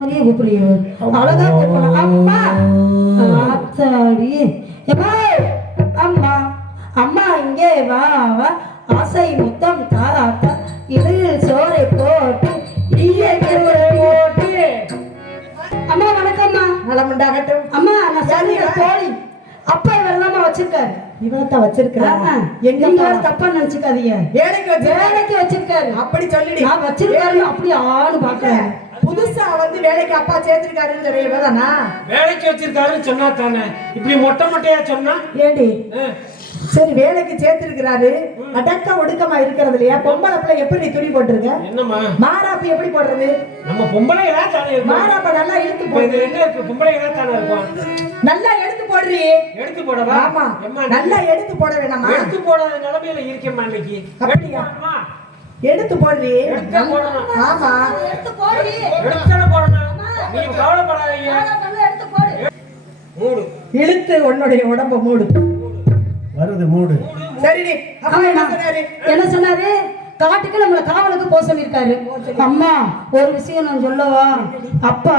அழகா அம்மா ஆத்தாடி அம்மா அம்மா இங்கே வா வா ஆசை முத்தம் தாராட்டா இடையில் சோறை போட்டு போட்டு அம்மா வணக்கம்மா நலமுண்டாகட்டும். அம்மா நான் சொல்லிய தோழி அப்பா இவரெல்லாம் வச்சிருக்காரு. இவனத்தான் வச்சிருக்காரு. எங்க தப்பா நினைச்சுக்காதீங்க. வேலைக்கு வச்சிருக்காரு. அப்படி சொல்லிடு. நான் வச்சிருக்காரு அப்படி ஆளு பாக்குறேன். புதுசா வந்து வேலைக்கு அப்பா சேர்த்திருக்காருன்னு தெரியலதானா? வேலைக்கு வச்சிருக்காருன்னு சொன்னா தானே இப்படி மொட்டை மொட்டையா சொன்னா? ஏண்டி சரி வேலைக்கு சேர்த்திருக்கிறாரு, அடக்க ஒடுக்கமா இருக்கிறது இல்லையா? பொம்பளை பிள்ளை எப்படி நீ துணி போட்டிருக்க? என்னம்மா மாறாப்பு எப்படி போடுறது? நம்ம பொம்பளை தானே இருக்கும். மாறாப்ப நல்லா இழுத்து போடுறது. என்ன இருக்கு, பொம்பளை தானே இருக்கும். நல்லா எடுத்து போடுறீ. எடுத்து போடவா? ஆமா நல்லா எடுத்து போட வேணாமா? எடுத்து போடாத நிலைமையில இருக்கேம்மா இன்னைக்கு. அப்படியா? எடுத்து போடுறீ. எடுத்து போடணும். ஆமா எடுத்து போடு. எடுத்து போடணும். நீ கவலைப்படாதீங்க. எடுத்து போடு. மூடு. இழுத்து உன்னுடைய உடம்ப மூடு. வருது மூடு. சரிடி. அப்பா என்ன சொன்னாரு? என்ன சொன்னாரு? காட்டுக்கு நம்மள காவலுக்கு போக சொல்லிருக்காரு. அம்மா ஒரு விஷயம் நான் சொல்லவா? அப்பா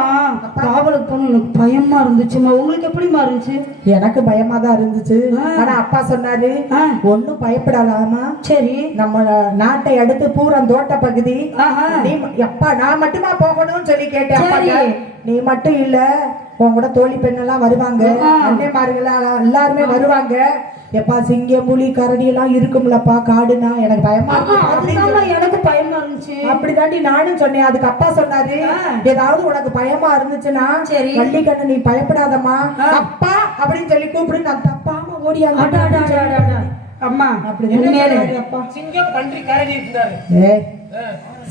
காவலுக்கு போன எனக்கு பயமா இருந்துச்சுமா. உங்களுக்கு எப்படிமா இருந்துச்சு? எனக்கு பயமா தான் இருந்துச்சு. ஆனா அப்பா சொன்னாரு ஒண்ணும் பயப்படாதாமா. சரி நம்ம நாட்டை அடுத்து பூரா தோட்ட பகுதி. நீ அப்பா நான் மட்டுமா போகணும்னு சொல்லி கேட்டேன். அப்பா நீ மட்டும் இல்ல, உன் கூட தோழி பெண்ணெல்லாம் வருவாங்க, அன்னைமார்களா எல்லாருமே வருவாங்க. எப்பா சிங்கம் புலி கரடி எல்லாம் இருக்கும்லப்பா காடுனா எனக்கு பயமா இருக்கு. எனக்கு பயமா இருந்துச்சு. அப்படிதாண்டி நானும் சொன்னேன். அதுக்கு அப்பா சொன்னாரு ஏதாவது உனக்கு பயமா இருந்துச்சுன்னா சரி வள்ளிக்கண்ணு நீ பயப்படாதம்மா அப்பா அப்படின்னு சொல்லி கூப்பிடு. நான் தப்பாம ஓடியாங்க. அம்மா அப்படி அப்பா சிங்கம் பன்றி கரடி இருந்தாரு.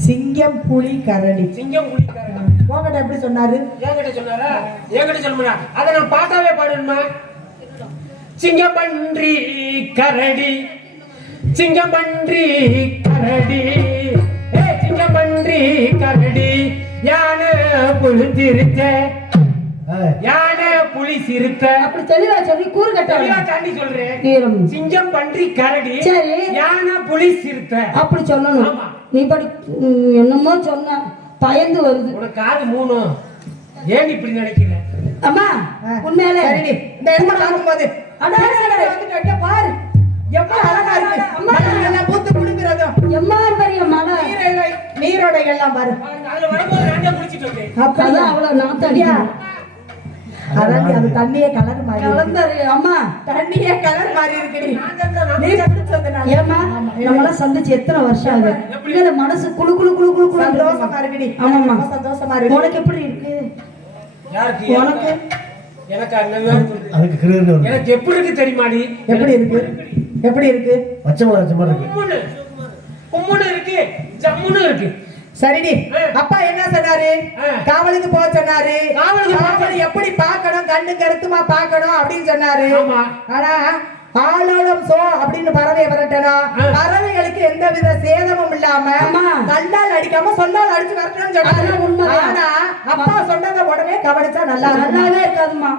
சிங்கம் புலி கரடி. சிங்கம் புலி கரடி உங்ககிட்ட எப்படி சொன்னாரு? என்கிட்ட சொன்னாரா? என்கிட்ட சொல்லுமா? அதை நான் பாட்டாவே பாடணுமா? சிங்கம் பன்றி கரடி சிங்கம் பன்றி கரடி சிங்கம் பன்றி கரடி யானை புலி சிறுத்த யானை புலி சிறுத்த அப்படி தெளிவா சொல்லி கூறு கட்ட தாண்டி சொல்றேன். சிங்கம் பன்றி கரடி சரி யானை புலி சிறுத்த அப்படி சொல்லணும். நீ படி என்னமோ சொன்ன பயந்து வருது. உனக்கு காது மூணு. ஏன் இப்படி நினைக்கிற? அம்மா உண்மையிலே இந்த இடமா பார்க்கும்போது பாரு எவ்வளவு அழகா இருக்கு. அம்மா எல்லாம் பூத்து குடுக்குறதும் எம்மா பெரிய மலை நீரோடை எல்லாம் பாரு. அதுல வரும்போது ரெண்டே முடிச்சிட்டு வந்தேன். அப்பதான் அவ்வளவு நாத்தடியா. அதான் அது தண்ணியே கலர் மாறி கலந்தாரு. அம்மா தண்ணியே கலர் மாறி இருக்குடி. ஏமா நம்மளாம் சந்திச்சு எத்தனை வருஷம் ஆகுது? இல்ல மனசு குளு குளு குளு குளு குளு சந்தோஷமா இருக்குடி. ஆமாம்மா சந்தோஷமா இருக்கு. உனக்கு எப்படி இருக்கு? யாருக்கு? உனக்கு? எனக்கு எனக்கு எப்படி இருக்கு தெரியுமாடி? எப்படி இருக்கு? எப்படி இருக்கு? கும்முன்னு இருக்கு, ஜம்முன்னு இருக்கு. சரிடி. அப்பா என்ன சொன்னாரு? காவலுக்கு போக சொன்னாரு. காவலுக்கு எப்படி பார்க்கணும், கண்ணு கருத்துமா பார்க்கணும் அப்படின்னு சொன்னாரு. ஆனா ஆளோளம் சோ அப்படின்னு பறவை விரட்டணும். பறவைகளுக்கு எந்த வித சேதமும் இல்லாம கல்லால் அடிக்காம சொல்லால் அடிச்சு விரட்டணும்னு சொன்னாரு. ஆனா அப்பா சொன்னத உடனே கவனிச்சா நல்லாவே இருக்காதுமா.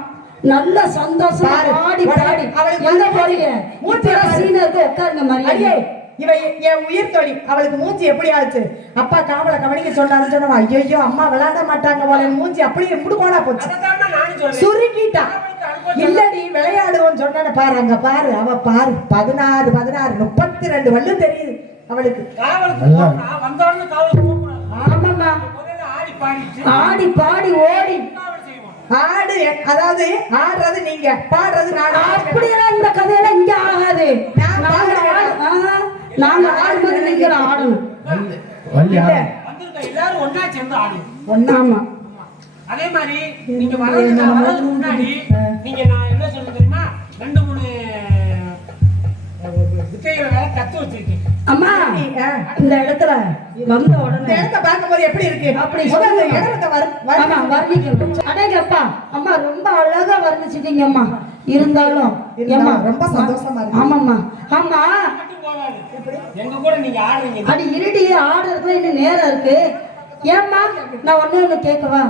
நல்ல சந்தோஷம் பாடி பாடி அவளுக்கு எங்க போறீங்க? மூச்சு சீனருக்கு உட்காருங்க மாதிரியே. இவ என் உயிர் தோழி. அவளுக்கு மூஞ்சி எப்படி ஆச்சு? அப்பா காவலை கவனிக்க சொன்னாருன்னு சொன்னவா ஐயோ அம்மா விளையாட மாட்டாங்க போல. மூஞ்சி அப்படியே முடுக்கோடா போச்சு, சுருக்கிட்டா. இல்லடி விளையாடுவோம் சொன்ன பாரு. அங்க பாரு அவ பாரு 16 32 வல்லு தெரியுது அவளுக்கு. ஆமாம்மா ஆடி பாடி ஓடி ஆடு. அதாவது ஆடுறது நீங்க, பாடுறது நான். அப்படியெல்லாம் இந்த கதையெல்லாம் இங்க ஆகாது. நாங்க ஆடும்போது நீங்க ஆடணும். எல்லாரும் ஒன்னா சேர்ந்து ஆடுவோம். ஒன்னாமா அதே மாதிரி நீங்க வரதுக்கு முன்னாடி நீங்க நான் என்ன சொல்ல தெரியுமா? 2-3 வித்தைகளை வேற கத்து வச்சிருக்கேன். அம்மா இந்த இடத்துல வந்த உடனே இடத்த பார்க்கும்போது எப்படி இருக்கு? அப்படி வர்ணிக்கணும். அடேங்கப்பா அம்மா ரொம்ப அழகா வர்ணிச்சிட்டீங்க அம்மா. இருந்தாலும் ரொம்ப சந்தோஷமா இருக்கு. ஆமாம்மா. ஆமா எங்க கூட நீங்க ஆடுறீங்க. அது இருடி ஆடுறதுக்கு இன்னும் நேரம் இருக்கு. ஏம்மா நான் ஒண்ணு கேட்கவா?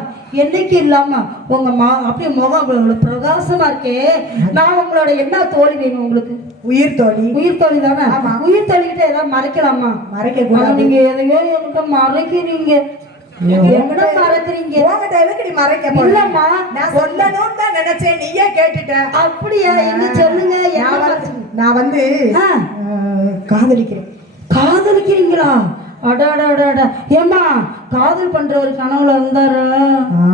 என்னைக்கு இல்லாம உங்க அப்படியே முகம் உங்களுக்கு பிரகாசமா இருக்கே. நான் உங்களோட என்ன தோழி வேணும் உங்களுக்கு? உயிர் தோழி. உயிர் தோழி தானே? உயிர் தோழிக்கிட்ட ஏதாவது மறைக்கலாமா? மறைக்க கூடாது. நீங்க எதையோ என்கிட்ட மறைக்கிறீங்க. எங்கடா மறக்கறீங்க? உன்கிட்ட எதுக்கு நீ மறைக்க போற? இல்லம்மா. நான் சொல்லணும்னு தான் நினைச்சேன், நீயே கேட்டுட்ட. அப்படியா? என்ன சொல்லுங்க. என்ன நான் வந்து ஆ. காதலிக்கிறேன். காதலிக்கிறீங்களா? அடாடாடாடா. ஏம்மா காதல் பண்றவர் கனவுல வந்தாரு?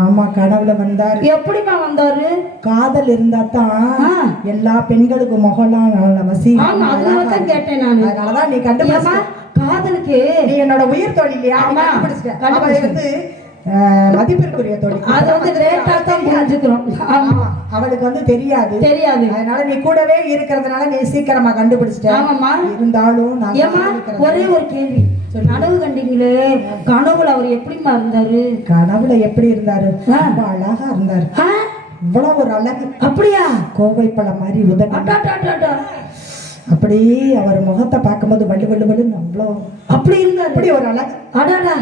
ஆமா, கனவுல வந்தாரு. எப்படிமா வந்தாரு? காதல் இருந்தா தான் ஆ. எல்லா பெண்களுக்கும் முகம்லாம் நல்ல வசீகரமா ஆமா, அதனால தான் கேட்டேன் நானு. அதனாலதான் நீ கண்டுபிடிச்ச. காதலுக்கு நீ என்னோட உயிர் தோழி இல்லையா? நீ ஆமா. கண்டுபிடிச்சிட்ட. அவ கண்டுபிடிச்சிட்டேன். வந்து மதிப்பிற்குரிய தோழி. அது வந்து லேட்டா தான் புரிஞ்சுக்கிறோம். ஆமா, அவளுக்கு வந்து தெரியாது. தெரியாது. அதனால நீ கூடவே இருக்கிறதுனால நீ சீக்கிரமா கண்டுபிடிச்சிட்ட. ஆமாம்மா. இருந்தாலும் நான் ஏம்மா காதலிக்கிறேன். ஒரே ஒரு கேள்வி. கனவு கண்டீங்களே, கனவுல அவர் எப்படிமா இருந்தாரு? கனவுல எப்படி இருந்தாரு? ஆ. ரொம்ப அழகா இருந்தாரு. ஆ? இவ்வளவு ஒரு அழகு. அப்படியா? கோவை பழம் மாதிரி உதவி. அடாடாடாடா. அப்படியே அவர் முகத்தை பார்க்கும்போது வள்ளு வள்ளு வள்ளுன்னு அவ்வளோ அப்படி இருந்தாரு. அப்படி ஒரு அழகு. அடாடா.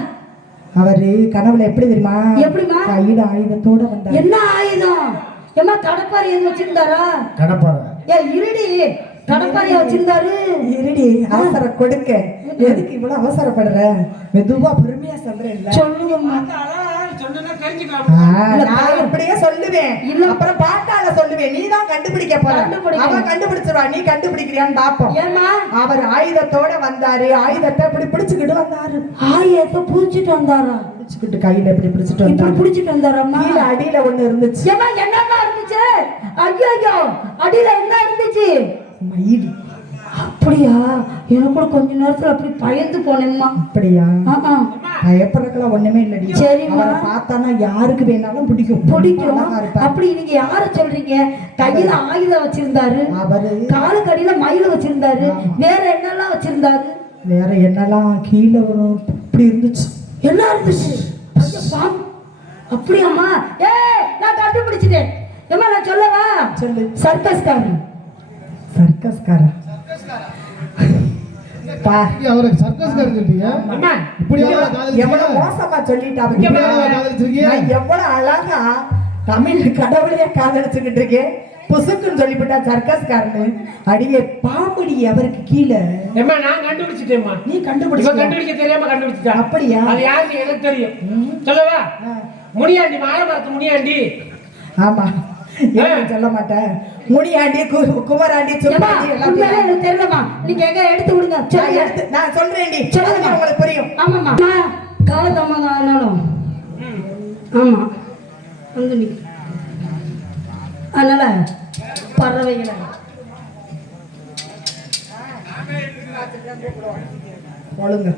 அவரு கனவுல எப்படி தெரியுமா? எப்படிமா? கையில ஆயுதத்தோட வந்தார். என்ன ஆயுதம்? ஏம்மா கடப்பாரி எதுவும் வச்சிருந்தாரா? கடப்பாறை. இருடி, கடப்பாரியா வச்சிருந்தாரு? இருடி, அவசரம் கொடுக்க. எதுக்கு இவ்வளவு அவசரப்படுற? மெதுவா பொறுமையா சொல்றேன். சொல்லுங்கம்மா. சொன்னா தெரிஞ்சுக்கலாம். நான் இப்படியே சொல்லுவேன். இல்ல. அப்புறம் பாட்டால சொல்லுவேன். நீ தான் கண்டுபிடிக்க போற. கண்டுபிடிக்கணும். அவன் கண்டுபிடிச்சிருவா, நீ கண்டுபிடிக்கிறியான்னு பாப்போம். ஏம்மா அவர் ஆயுதத்தோட வந்தாரு. ஆயுதத்தை இப்படி பிடிச்சுக்கிட்டு வந்தாரு. ஆயத்தை புடிச்சிட்டு வந்தாரா? பிடிச்சுக்கிட்டு கையில இப்படி பிடிச்சிட்டு இப்படி வந்தாரு. புடிச்சிட்டு வந்தாராம்மா? கீழே அடியில ஒண்ணு இருந்துச்சு. ஏம்மா என்னம்மா இருந்துச்சு? ஐயோ ஐயோ, அடியில என்ன இருந்துச்சு? மயில். அப்படியா? எனக்கு கூட கொஞ்ச நேரத்துல அப்படி பயந்து போனேம்மா. அப்படியா? ஆமா. பயப்படுறதுக்கெல்லாம் ஒண்ணுமே இல்லடி. சரிம்மா. அவரை பார்த்தானா யாருக்கு வேணாலும் பிடிக்கும். பிடிக்கும். அழகா இருப்பார். அப்படி நீங்க யார சொல்றீங்க? கையில ஆயுதம் வச்சிருந்தாரு, அவரு காலுக்கு அடியில மயில் வச்சிருந்தாரு, ஆமா. வேற என்னெல்லாம் வச்சிருந்தாரு? வேற என்னெல்லாம் கீழே வரும் இப்படி இருந்துச்சு. என்ன இருந்துச்சு? ஐயோ, பாவம். அப்படியாம்மா? நான் கண்டுபிடிச்சிட்டேன். ஏம்மா நான் சொல்லவா? சொல்லு. சர்க்கஸ்காரன். சர்க்கஸ்காரன். பா, அவருக்கு சர்க்கஸ்காரன் சொல்றீங்க? அம்மா, இப்படியா எவ்வளவு மோசமா சொல்லிட்டா. காதலிச்சிருக்கீங்க? நான் எவ்வளவு அழகா தமிழ் கடவுளையே காதலிச்சுக்கிட்டு இருக்கேன். புசுக்குன்னு சொல்லிவிட்டா சர்க்கஸ்காரனு. அடியே பாம்புடி அவருக்கு கீழே. ஏம்மா, நான் கண்டுபிடிச்சிட்டேம்மா. நீ இவன் கண்டுபிடிச்ச. கண்டுபிடிக்க தெரியாம கண்டுபிடிச்சிட்டா. அப்படியா? அது யாருக்கு எனக்கு தெரியும். சொல்லவா? முனியாண்டி, மாலமரத்து முனியாண்டி. ஆமா, ஏன் சொல்ல மாட்டேன். முனியாண்டி, குமராண்டி, ஏம்மா, சுப்பாண்டி உண்மையிலே எல்லாத்தையும் எனக்கு தெரியலம்மா. நீங்க எங்க எடுத்து விடுங்க. நான் சொல்லுங்க. எடுத்து நான் சொல்றேன்டி. சொல்லுங்க. சொல்லுங்க, உங்களுக்கு புரியும். ஆமாம்மா. காலதாமதம் ஆனாலும் ஆமா வந்து நீ அதனால பறவைகளை ஒழுங்க.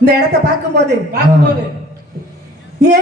இந்த இடத்தை பார்க்கும்போது பார்க்கும்போது ஏ